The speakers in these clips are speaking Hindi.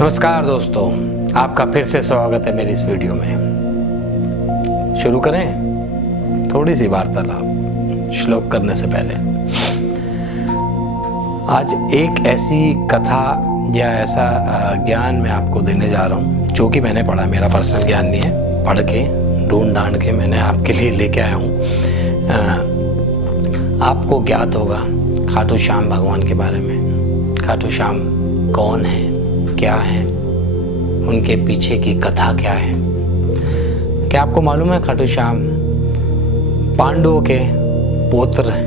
नमस्कार दोस्तों, आपका फिर से स्वागत है मेरी इस वीडियो में। शुरू करें थोड़ी सी वार्तालाप श्लोक करने से पहले। आज एक ऐसी कथा या ऐसा ज्ञान मैं आपको देने जा रहा हूँ जो कि मैंने पढ़ा, मेरा पर्सनल ज्ञान नहीं है, पढ़ के ढूंढ ढांड के मैंने आपके लिए लेके आया हूँ। आपको ज्ञात होगा खाटू श्याम भगवान के बारे में। खाटू श्याम कौन है, क्या है, उनके पीछे की कथा क्या है? क्या आपको मालूम है खाटू श्याम पांडवों के पुत्र हैं?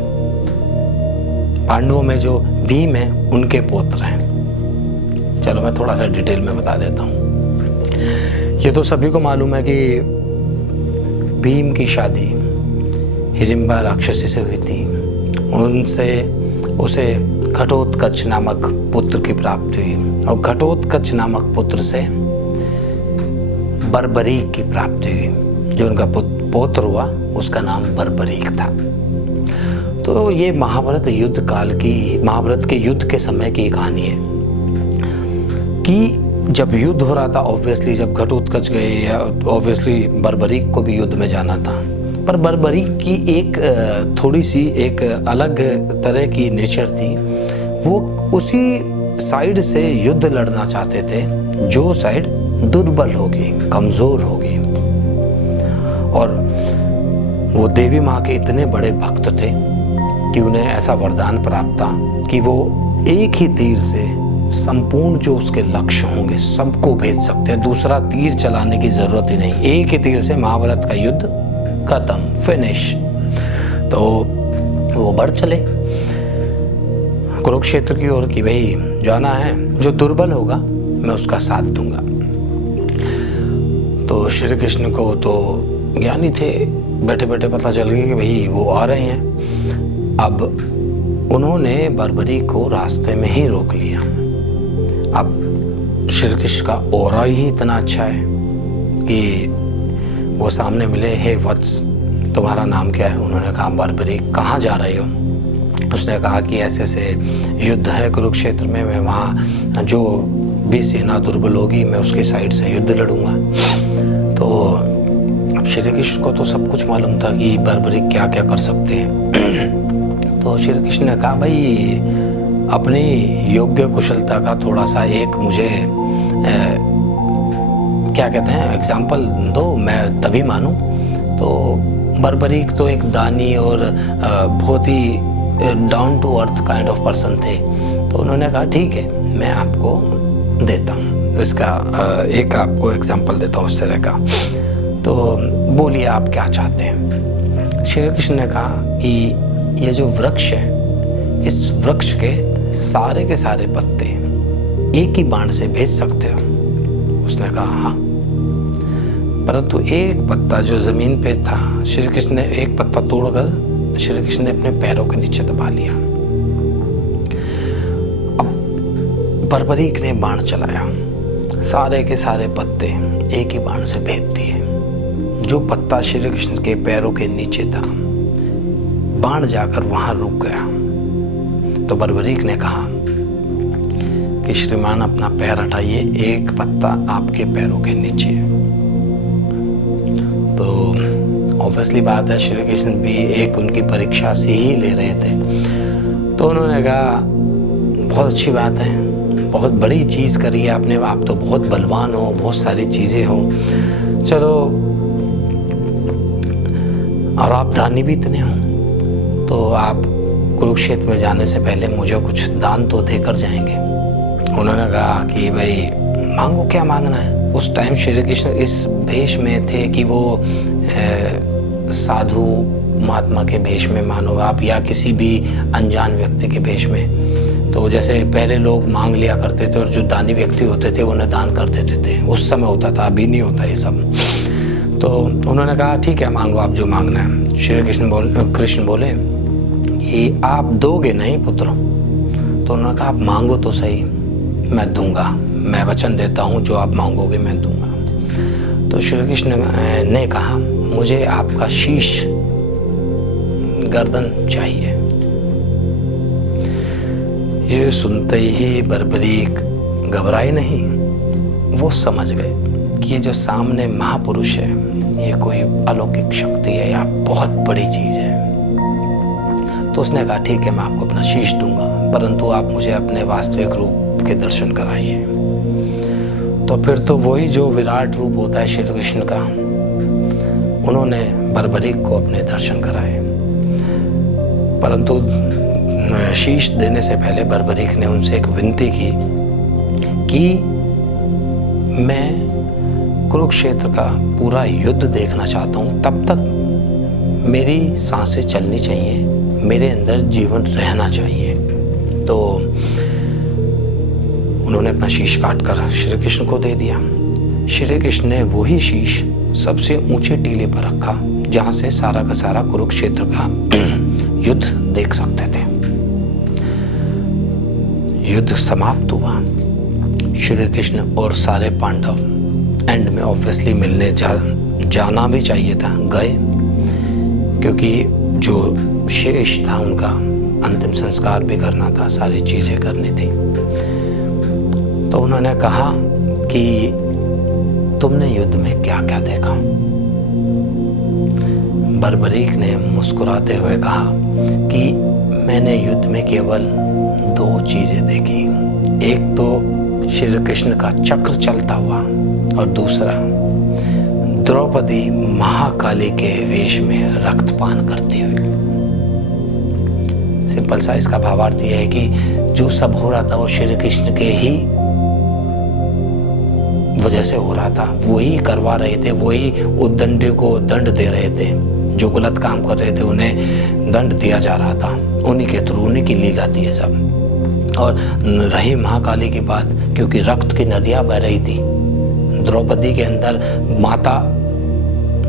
पांडवों में जो भीम है उनके पुत्र हैं। चलो मैं थोड़ा सा डिटेल में बता देता हूँ। ये तो सभी को मालूम है कि भीम की शादी हिडिंबा राक्षसी से हुई थी। उसे घटोत्कच नामक पुत्र की प्राप्ति हुई और घटोत्कच नामक पुत्र से बर्बरीक की प्राप्ति हुई। जो उनका पौत्र हुआ उसका नाम बर्बरीक था। तो ये महाभारत के युद्ध के समय की कहानी है कि जब युद्ध हो रहा था, ऑब्वियसली जब घटोत्कच गए या ऑब्वियसली बर्बरीक को भी युद्ध में जाना था, पर बर्बरीक की एक थोड़ी सी एक अलग तरह की नेचर थी। वो उसी साइड से युद्ध लड़ना चाहते थे जो साइड दुर्बल होगी, कमज़ोर होगी। और वो देवी माँ के इतने बड़े भक्त थे कि उन्हें ऐसा वरदान प्राप्त था कि वो एक ही तीर से संपूर्ण जो उसके लक्ष्य होंगे सबको भेज सकते हैं। दूसरा तीर चलाने की ज़रूरत ही नहीं, एक ही तीर से महाभारत का युद्ध खत्म, फिनिश। तो वो बढ़ चले कुरुक्षेत्र की ओर कि भाई जाना है, जो दुर्बल होगा मैं उसका साथ दूंगा। तो श्री कृष्ण को तो ज्ञानी थे, बैठे बैठे पता चल गया कि भाई वो आ रहे हैं। अब उन्होंने बर्बरीक को रास्ते में ही रोक लिया। अब श्री कृष्ण का ऑरा ही इतना अच्छा है कि वो सामने मिले, हे वत्स तुम्हारा नाम क्या है? उन्होंने कहा बर्बरीक। कहाँ जा रहे हो? उसने कहा कि ऐसे ऐसे युद्ध है कुरुक्षेत्र में, मैं वहाँ जो भी सेना दुर्बल होगी मैं उसके साइड से युद्ध लड़ूंगा। तो अब श्री कृष्ण को तो सब कुछ मालूम था कि बर्बरीक क्या क्या कर सकते हैं। तो श्री कृष्ण ने कहा भाई अपनी योग्य कुशलता का थोड़ा सा एक मुझे क्या कहते हैं एग्जाम्पल दो, मैं तभी मानूं। तो बर्बरीक तो एक दानी और बहुत ही down to earth kind of person थे। तो उन्होंने कहा ठीक है मैं आपको देता हूँ, इसका एक आपको एग्जाम्पल देता हूँ उस तरह का। तो बोलिए आप क्या चाहते हैं? श्री कृष्ण ने कहा कि ये जो वृक्ष है, इस वृक्ष के सारे पत्ते एक ही बाण से भेज सकते हो? उसने कहा हाँ, परंतु एक पत्ता जो जमीन पे था, श्री कृष्ण ने एक पत्ता तोड़कर श्री कृष्ण ने अपने पैरों के नीचे दबा लिया। अब बर्बरीक ने बाण चलाया, सारे के सारे पत्ते एक ही बाण से भेद दिए। जो पत्ता श्री कृष्ण के पैरों के नीचे था, बाण जाकर वहां रुक गया। तो बर्बरीक ने कहा कि श्रीमान अपना पैर हटाइए, एक पत्ता आपके पैरों के नीचे है। तो ऑब्वियसली बात है श्री कृष्ण भी एक उनकी परीक्षा सी ही ले रहे थे। तो उन्होंने कहा बहुत अच्छी बात है, बहुत बड़ी चीज़ करी है आपने, आप तो बहुत बलवान हो, बहुत सारी चीज़ें हो, चलो और आप दानी भी इतने हो, तो आप कुरुक्षेत्र में जाने से पहले मुझे कुछ दान तो देकर जाएंगे। उन्होंने कहा कि भाई मांगो, क्या मांगना है? उस टाइम श्री कृष्ण इस भेष में थे कि वो साधु महात्मा के भेष में मानो आप, या किसी भी अनजान व्यक्ति के भेष में। तो जैसे पहले लोग मांग लिया करते थे और जो दानी व्यक्ति होते थे उन्हें दान कर देते थे, उस समय होता था, अभी नहीं होता ये सब। तो उन्होंने कहा ठीक है मांगो आप जो मांगना है। श्री कृष्ण बोले कि आप दोगे नहीं पुत्र? तो उन्होंने कहा आप मांगो तो सही, मैं दूंगा, मैं वचन देता हूँ जो आप मांगोगे मैं दूंगा। तो श्री कृष्ण ने कहा मुझे आपका शीश गर्दन चाहिए। ये सुनते ही बर्बरीक घबराई नहीं, वो समझ गए कि ये जो सामने महापुरुष है ये कोई अलौकिक शक्ति है या बहुत बड़ी चीज़ है। तो उसने कहा ठीक है, मैं आपको अपना शीश दूंगा, परंतु आप मुझे अपने वास्तविक रूप के दर्शन कराइए। तो फिर तो वही जो विराट रूप होता है श्री कृष्ण का, उन्होंने बर्बरीक को अपने दर्शन कराए। परंतु शीश देने से पहले बर्बरीक ने उनसे एक विनती की कि मैं कुरुक्षेत्र का पूरा युद्ध देखना चाहता हूँ, तब तक मेरी सांसें चलनी चाहिए, मेरे अंदर जीवन रहना चाहिए। तो उन्होंने अपना शीश काट कर श्री कृष्ण को दे दिया। श्री कृष्ण ने वही शीश सबसे ऊंचे टीले पर रखा जहाँ से सारा का सारा कुरुक्षेत्र का युद्ध देख सकते थे। युद्ध समाप्त हुआ। श्री कृष्ण और सारे पांडव एंड में ऑब्वियसली मिलने जाना भी चाहिए था, गए, क्योंकि जो शेष था उनका अंतिम संस्कार भी करना था, सारी चीज़ें करनी थी। तो उन्होंने कहा कि तुमने युद्ध में क्या क्या देखा? बर्बरीक ने मुस्कुराते हुए कहा कि मैंने युद्ध में केवल 2 चीज़ें देखी। एक तो श्री कृष्ण का चक्र चलता हुआ और दूसरा द्रौपदी महाकाली के वेश में रक्तपान करती हुई। सिंपल सा इसका भावार्थ यह है कि जो सब हो रहा था वो श्री कृष्ण के ही वजह से हो रहा था, वही करवा रहे थे, वही उद्दंडी को दंड दे रहे थे, जो गलत काम कर रहे थे उन्हें दंड दिया जा रहा था, उन्हीं के थ्रू, उन्हीं की लीला थी ये सब। और रही महाकाली की बात, क्योंकि रक्त की नदियां बह रही थी, द्रौपदी के अंदर माता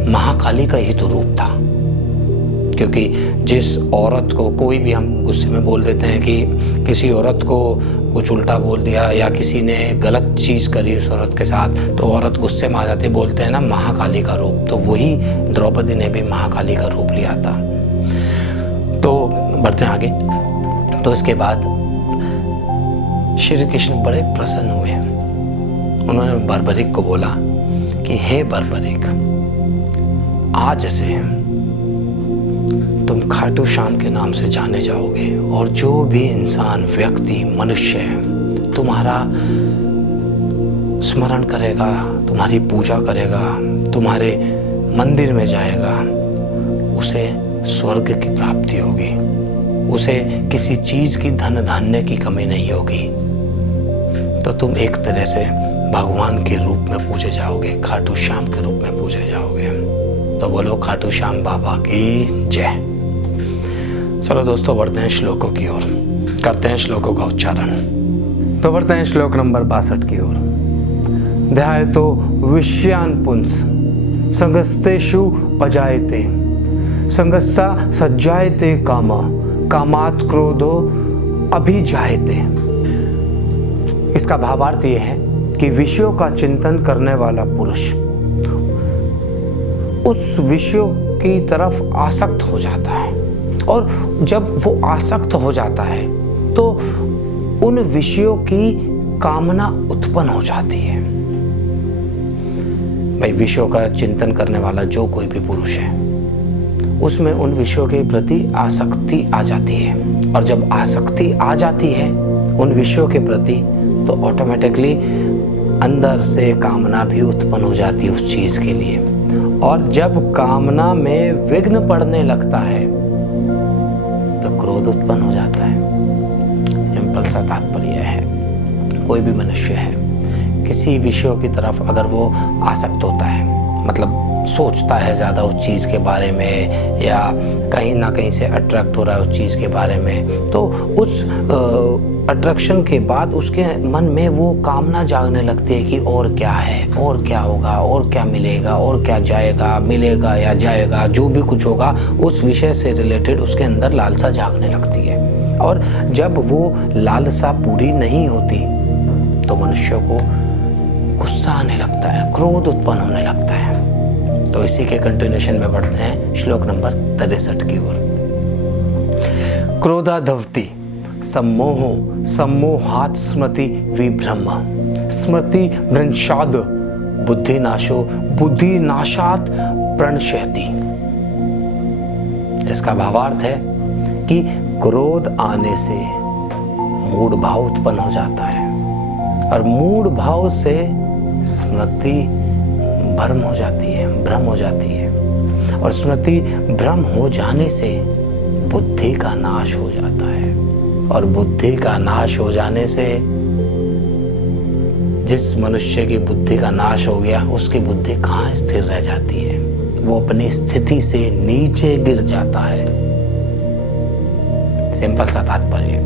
महाकाली का ही तो रूप था। क्योंकि जिस औरत को, कोई भी हम गुस्से में बोल देते हैं कि किसी औरत को कुछ उल्टा बोल दिया या किसी ने गलत चीज़ करी उस औरत के साथ, तो औरत गुस्से में आ जाती, बोलते हैं ना महाकाली का रूप। तो वही द्रौपदी ने भी महाकाली का रूप लिया था। तो बढ़ते हैं आगे। तो इसके बाद श्री कृष्ण बड़े प्रसन्न हुए। उन्होंने बर्बरीक को बोला कि हे बर्बरीक, आज से तुम खाटू श्याम के नाम से जाने जाओगे और जो भी इंसान, व्यक्ति, मनुष्य तुम्हारा स्मरण करेगा, तुम्हारी पूजा करेगा, तुम्हारे मंदिर में जाएगा, उसे स्वर्ग की प्राप्ति होगी, उसे किसी चीज़ की, धन धान्य की कमी नहीं होगी। तो तुम एक तरह से भगवान के रूप में पूजे जाओगे, खाटू श्याम के रूप में पूजे जाओगे। तो बोलो खाटू श्याम बाबा की जय। चलो दोस्तों, बढ़ते हैं श्लोकों की ओर, करते हैं श्लोकों का उच्चारण। तो बढ़ते हैं श्लोक नंबर 62 की ओर। ध्यायतो विषयान् पुंस संगस्तेषु पजायते, संगस्ता सज्जायते काम, कामात् क्रोधो अभिजायते। इसका भावार्थ ये है कि विषयों का चिंतन करने वाला पुरुष उस विषयों की तरफ आसक्त हो जाता है, और जब वो आसक्त हो जाता है तो उन विषयों की कामना उत्पन्न हो जाती है। भाई, विषयों का चिंतन करने वाला जो कोई भी पुरुष है, उसमें उन विषयों के प्रति आसक्ति आ जाती है, और जब आसक्ति आ जाती है उन विषयों के प्रति, तो ऑटोमेटिकली अंदर से कामना भी उत्पन्न हो जाती है उस चीज़ के लिए। और जब कामना में विघ्न पड़ने लगता है तो क्रोध उत्पन्न हो जाता है। सिंपल सा तात्पर्य है, कोई भी मनुष्य है, किसी विषयों की तरफ अगर वो आसक्त होता है, मतलब सोचता है ज़्यादा उस चीज़ के बारे में, या कहीं ना कहीं से अट्रैक्ट हो रहा है उस चीज़ के बारे में, तो उस अट्रैक्शन के बाद उसके मन में वो कामना जागने लगती है कि और क्या है, और क्या होगा, और क्या मिलेगा, और क्या जाएगा, मिलेगा या जाएगा, जो भी कुछ होगा उस विषय से रिलेटेड उसके अंदर लालसा जागने लगती है। और जब वो लालसा पूरी नहीं होती तो मनुष्य को गुस्सा आने लगता है, क्रोध उत्पन्न होने लगता है। तो इसी के कंटिन्यूशन में बढ़ते हैं श्लोक नंबर 63 की ओर। क्रोधाधवति सम्मोहो सम्मोहात् स्मृति विभ्रम, स्मृति भ्रंशाद बुद्धिनाशो बुद्धिनाशात प्रणश्यति। इसका भावार्थ है कि क्रोध आने से मूढ़ भाव उत्पन्न हो जाता है और मूढ़ भाव से स्मृति भ्रम हो जाती है और स्मृति भ्रम हो जाने से बुद्धि का नाश हो जाता है और बुद्धि का नाश हो जाने से जिस मनुष्य की बुद्धि का नाश हो गया उसकी बुद्धि कहाँ स्थिर रह जाती है, वो अपनी स्थिति से नीचे गिर जाता है। सिंपल सा तात्पर्य,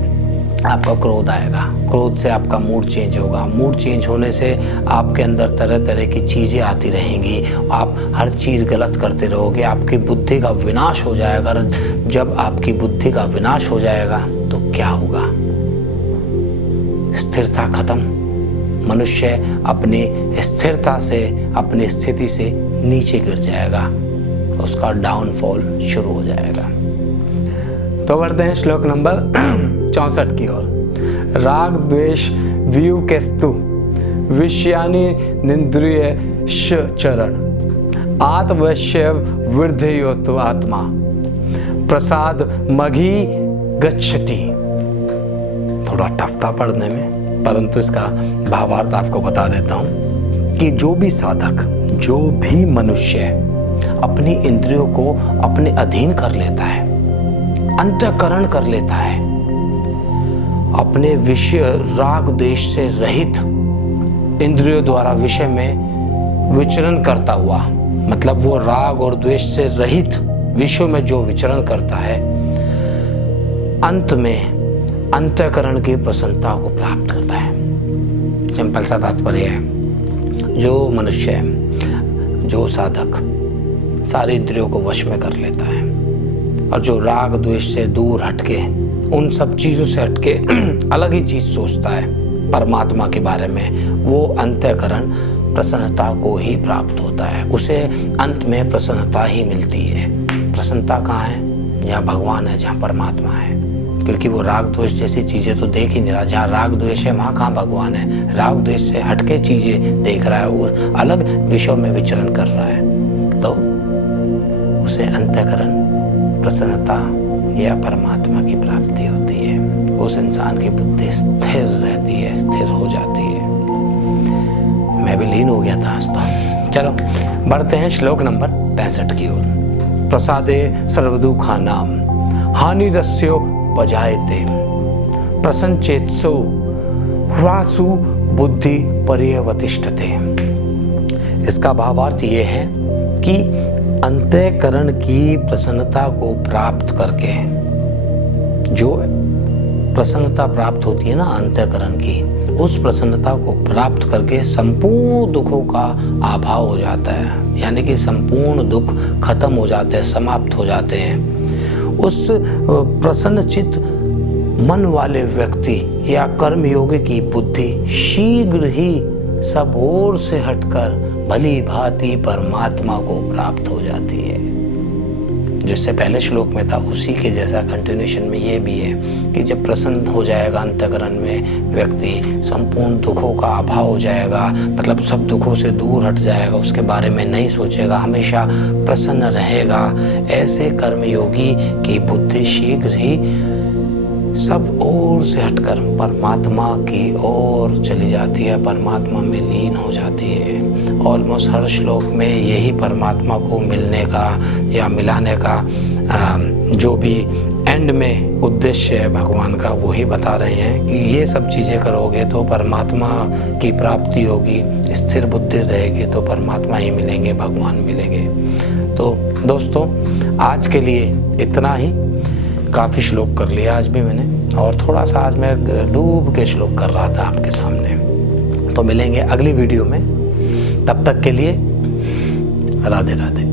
आपका क्रोध आएगा, क्रोध से आपका मूड चेंज होगा, मूड चेंज होने से आपके अंदर तरह तरह की चीज़ें आती रहेंगी, आप हर चीज़ गलत करते रहोगे, आपकी बुद्धि का विनाश हो जाएगा। जब आपकी बुद्धि का विनाश हो जाएगा तो क्या होगा? स्थिरता खत्म, मनुष्य अपनी स्थिरता से अपनी स्थिति से नीचे गिर जाएगा, उसका डाउनफॉल शुरू हो जाएगा। तो बढ़ते हैं श्लोक नंबर 64 की ओर। राग द्वेष व्यूकेस्तु विषयानि निंद्रिय चरण आत्मवश्य वृद्धयोतो आत्मा प्रसाद मघी गच्छति। थोड़ा टफ था पढ़ने में, परंतु इसका भावार्थ आपको बता देता हूँ कि जो भी साधक, जो भी मनुष्य अपनी इंद्रियों को अपने अधीन कर लेता है, अंतःकरण कर लेता है, अपने विषय राग द्वेष से रहित इंद्रियों द्वारा विषय में विचरण करता हुआ, मतलब वो राग और द्वेष से रहित विषयों में जो विचरण करता है, अंत में अंतःकरण की प्रसन्नता को प्राप्त करता है। सिंपल सा तात्पर्य है, जो मनुष्य, जो साधक सारी इंद्रियों को वश में कर लेता है और जो राग द्वेष से दूर हटके, उन सब चीज़ों से हटके अलग ही चीज़ सोचता है परमात्मा के बारे में, वो अंतःकरण प्रसन्नता को ही प्राप्त होता है, उसे अंत में प्रसन्नता ही मिलती है। प्रसन्नता कहाँ है? जहाँ भगवान है, जहाँ परमात्मा है, क्योंकि वो राग द्वेष जैसी चीज़ें तो देख ही नहीं रहा। जहाँ राग द्वेष है वहाँ कहाँ भगवान है? राग द्वेष से हटके चीज़ें देख रहा है, वो अलग विषयों में विचरण कर रहा है, तो उसे अंतःकरण प्रसन्नता या परमात्मा की प्राप्ति होती है। उस इंसान की बुद्धि स्थिर रहती है, स्थिर हो जाती है। मैं भी लीन हो गया था आज तो। चलो बढ़ते हैं श्लोक नंबर 65 की ओर। प्रसादे सर्वदुखानाम हानिरस्यो पजायते प्रसन्नचेतसो ह्रासु बुद्धि पर्यवतिष्ठते। इसका भावार्थ ये है कि अंतःकरण की प्रसन्नता को प्राप्त करके, जो प्रसन्नता प्राप्त होती है ना अंतःकरण की, उस प्रसन्नता को प्राप्त करके संपूर्ण दुखों का अभाव हो जाता है, यानी कि संपूर्ण दुख खत्म हो जाते हैं, समाप्त हो जाते हैं। उस प्रसन्नचित्त मन वाले व्यक्ति या कर्मयोगी की बुद्धि शीघ्र ही सब ओर से हटकर भली भांति परमात्मा को प्राप्त हो जाती है। जिससे पहले श्लोक में था उसी के जैसा कंटिन्यूएशन में ये भी है कि जब प्रसन्न हो जाएगा अंतःकरण में व्यक्ति, संपूर्ण दुखों का अभाव हो जाएगा, मतलब सब दुखों से दूर हट जाएगा, उसके बारे में नहीं सोचेगा, हमेशा प्रसन्न रहेगा। ऐसे कर्मयोगी की बुद्धि शीघ्र ही सब ओर से हटकर परमात्मा की ओर चली जाती है, परमात्मा में लीन हो जाती है। ऑलमोस्ट हर श्लोक में यही परमात्मा को मिलने का या मिलाने का जो भी एंड में उद्देश्य है भगवान का, वो ही बता रहे हैं कि ये सब चीज़ें करोगे तो परमात्मा की प्राप्ति होगी, स्थिर बुद्धि रहेगी तो परमात्मा ही मिलेंगे, भगवान मिलेंगे। तो दोस्तों आज के लिए इतना ही, काफ़ी श्लोक कर लिया आज भी मैंने, और थोड़ा सा आज मैं डूब के श्लोक कर रहा था आपके सामने। तो मिलेंगे अगली वीडियो में, तब तक के लिए राधे राधे।